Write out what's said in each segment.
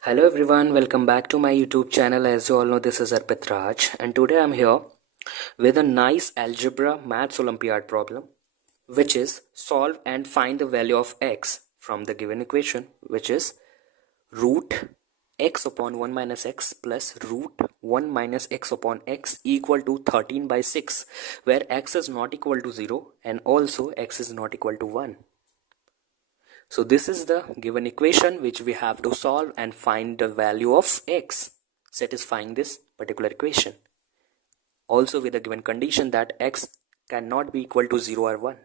Hello everyone, welcome back to my YouTube channel. As you all know, this is Arpit and today I'm here with a nice algebra maths olympiad problem, which is solve and find the value of x from the given equation, which is root x upon 1 minus x plus root 1 minus x upon x equal to 13 by 6, where x is not equal to 0 and also x is not equal to 1. So this is the given equation which we have to solve and find the value of x satisfying this particular equation. Also with the given condition that x cannot be equal to 0 or 1.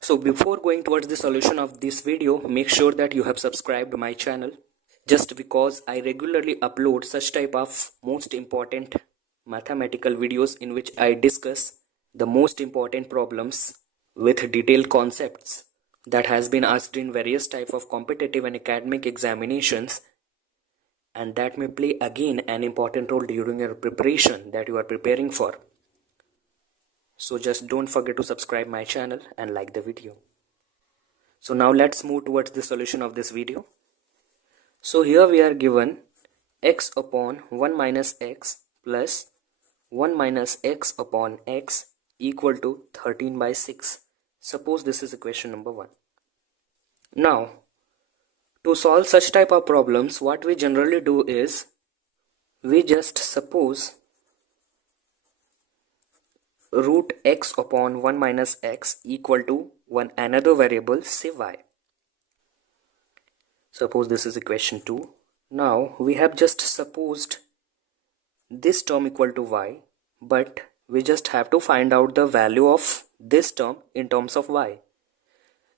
So before going towards the solution of this video, make sure that you have subscribed my channel, just because I regularly upload such type of most important mathematical videos in which I discuss the most important problems with detailed concepts that has been asked in various type of competitive and academic examinations, and that may play again an important role during your preparation that you are preparing for. So just don't forget to subscribe my channel and like the video. So now let's move towards the solution of this video. So here we are given x upon 1 minus x plus 1 minus x upon x equal to 13 by 6. Suppose this is equation number 1. Now, to solve such type of problems, what we generally do is we just suppose root x upon 1 minus x equal to one another variable, say y. Suppose this is equation 2. Now we have just supposed this term equal to y, but we just have to find out the value of this term in terms of y.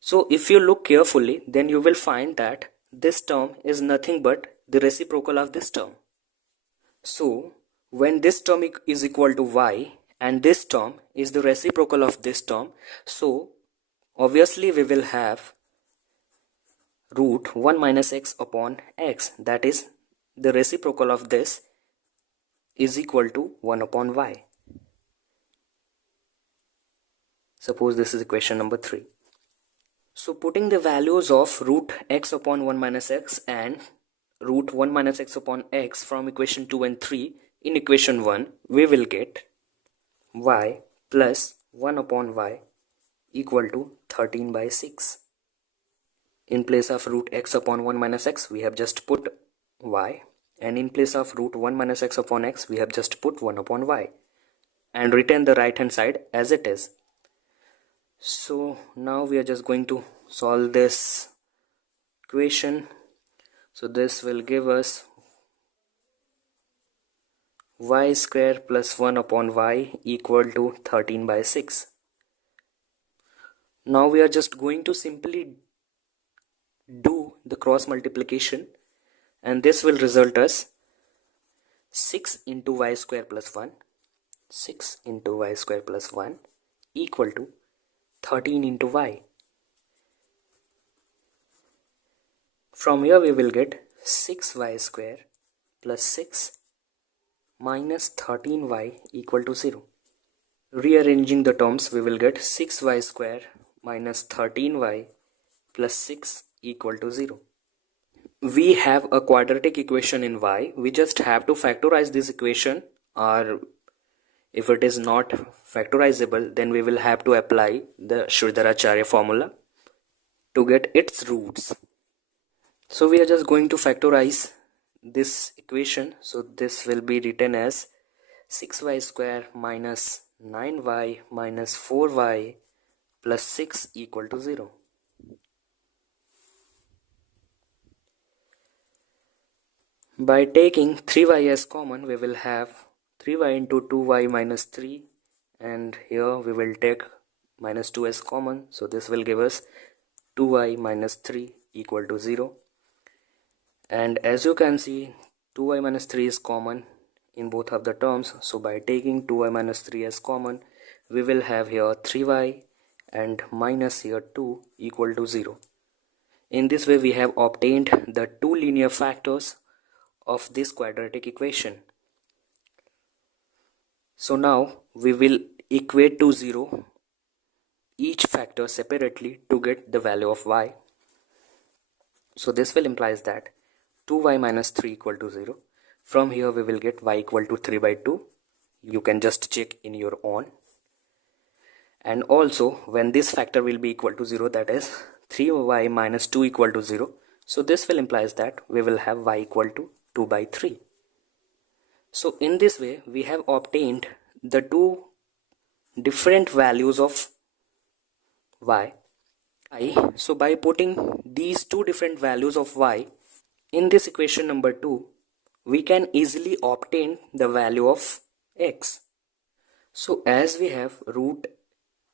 So if you look carefully, then you will find that this term is nothing but the reciprocal of this term. So when this term is equal to y and this term is the reciprocal of this term, so obviously we will have root 1 minus x upon x, that is the reciprocal of this, is equal to 1 upon y. Suppose this is equation number 3. So putting the values of root x upon 1 minus x and root 1 minus x upon x from equation 2 and 3 in equation 1, we will get y plus 1 upon y equal to 13 by 6. In place of root x upon 1 minus x, we have just put y, and in place of root 1 minus x upon x, we have just put 1 upon y and retain the right hand side as it is. So now we are just going to solve this equation. So this will give us y square plus 1 upon y equal to 13 by 6. Now we are just going to simply do the cross multiplication, and this will result us 6 into y square plus 1, 6 into y square plus 1 equal to 13 into y. From here we will get 6y square plus 6 minus 13y equal to 0. Rearranging the terms, we will get 6y square minus 13y plus 6 equal to 0. We have a quadratic equation in y. We just have to factorize this equation, or if it is not factorizable, then we will have to apply the Sridharacharya formula to get its roots. So we are just going to factorize this equation. So this will be written as 6y square minus 9y minus 4y plus 6 equal to 0. By taking 3y as common, we will have 3y into 2y minus 3, and here we will take minus 2 as common, so this will give us 2y minus 3 equal to 0. And as you can see, 2y minus 3 is common in both of the terms, so by taking 2y minus 3 as common, we will have here 3y and minus here 2 equal to 0. In this way we have obtained the two linear factors of this quadratic equation. So now we will equate to 0 each factor separately to get the value of y. So this will implies that 2y minus 3 equal to 0. From here we will get y equal to 3 by 2. You can just check in your own. And also when this factor will be equal to 0, that is 3y minus 2 equal to 0. So this will implies that we will have y equal to 2 by 3. So in this way we have obtained the two different values of y. So by putting these two different values of y in this equation number 2, we can easily obtain the value of x. So as we have root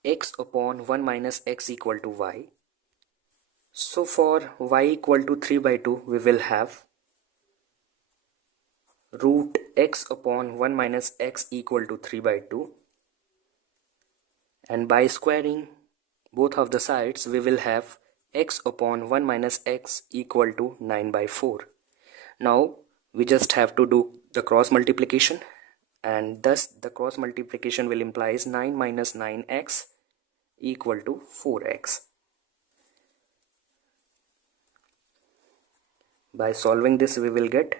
x upon 1 minus x equal to y, so for y equal to 3 by 2 we will have root x upon 1 minus x equal to 3 by 2, and by squaring both of the sides we will have x upon 1 minus x equal to 9 by 4. Now we just have to do the cross multiplication, and thus the cross multiplication will implies 9 minus 9x equal to 4x. By solving this we will get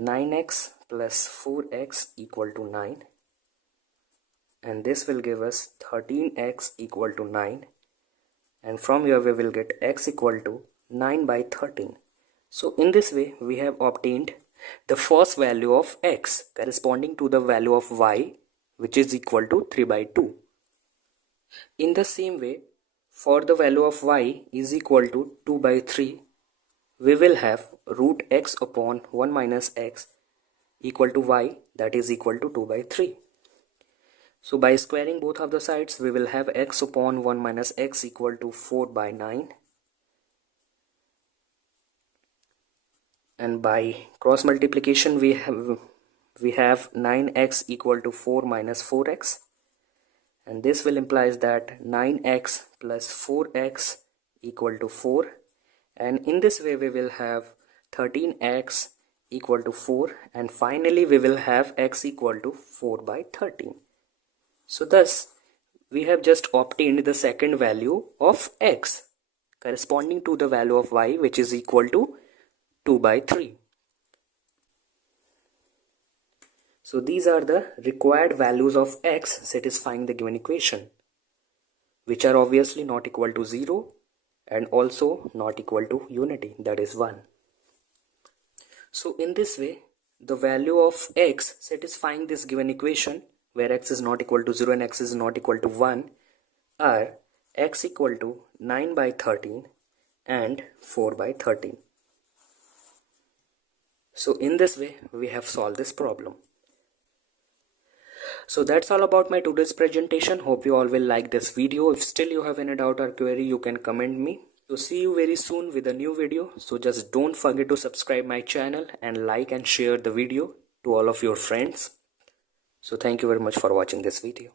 9x plus 4x equal to 9, and this will give us 13x equal to 9, and from here we will get x equal to 9 by 13. So in this way we have obtained the first value of x corresponding to the value of y, which is equal to 3 by 2. In the same way, for the value of y is equal to 2 by 3, we will have root x upon 1 minus x equal to y, that is equal to 2 by 3. So by squaring both of the sides we will have x upon 1 minus x equal to 4 by 9, and by cross multiplication we have 9x equal to 4 minus 4x, and this will implies that 9x plus 4x equal to 4, and in this way we will have 13x equal to 4, and finally we will have x equal to 4 by 13. So thus we have just obtained the second value of x corresponding to the value of y, which is equal to 2 by 3. So these are the required values of x satisfying the given equation, which are obviously not equal to 0 and also not equal to unity, that is 1. So in this way the value of x satisfying this given equation, where x is not equal to 0 and x is not equal to 1, are x equal to 9 by 13 and 4 by 13. So in this way we have solved this problem. So that's all about my today's presentation. Hope you all will like this video. If still you have any doubt or query, you can comment me. So see you very soon with a new video. So just don't forget to subscribe my channel and like and share the video to all of your friends. So thank you very much for watching this video.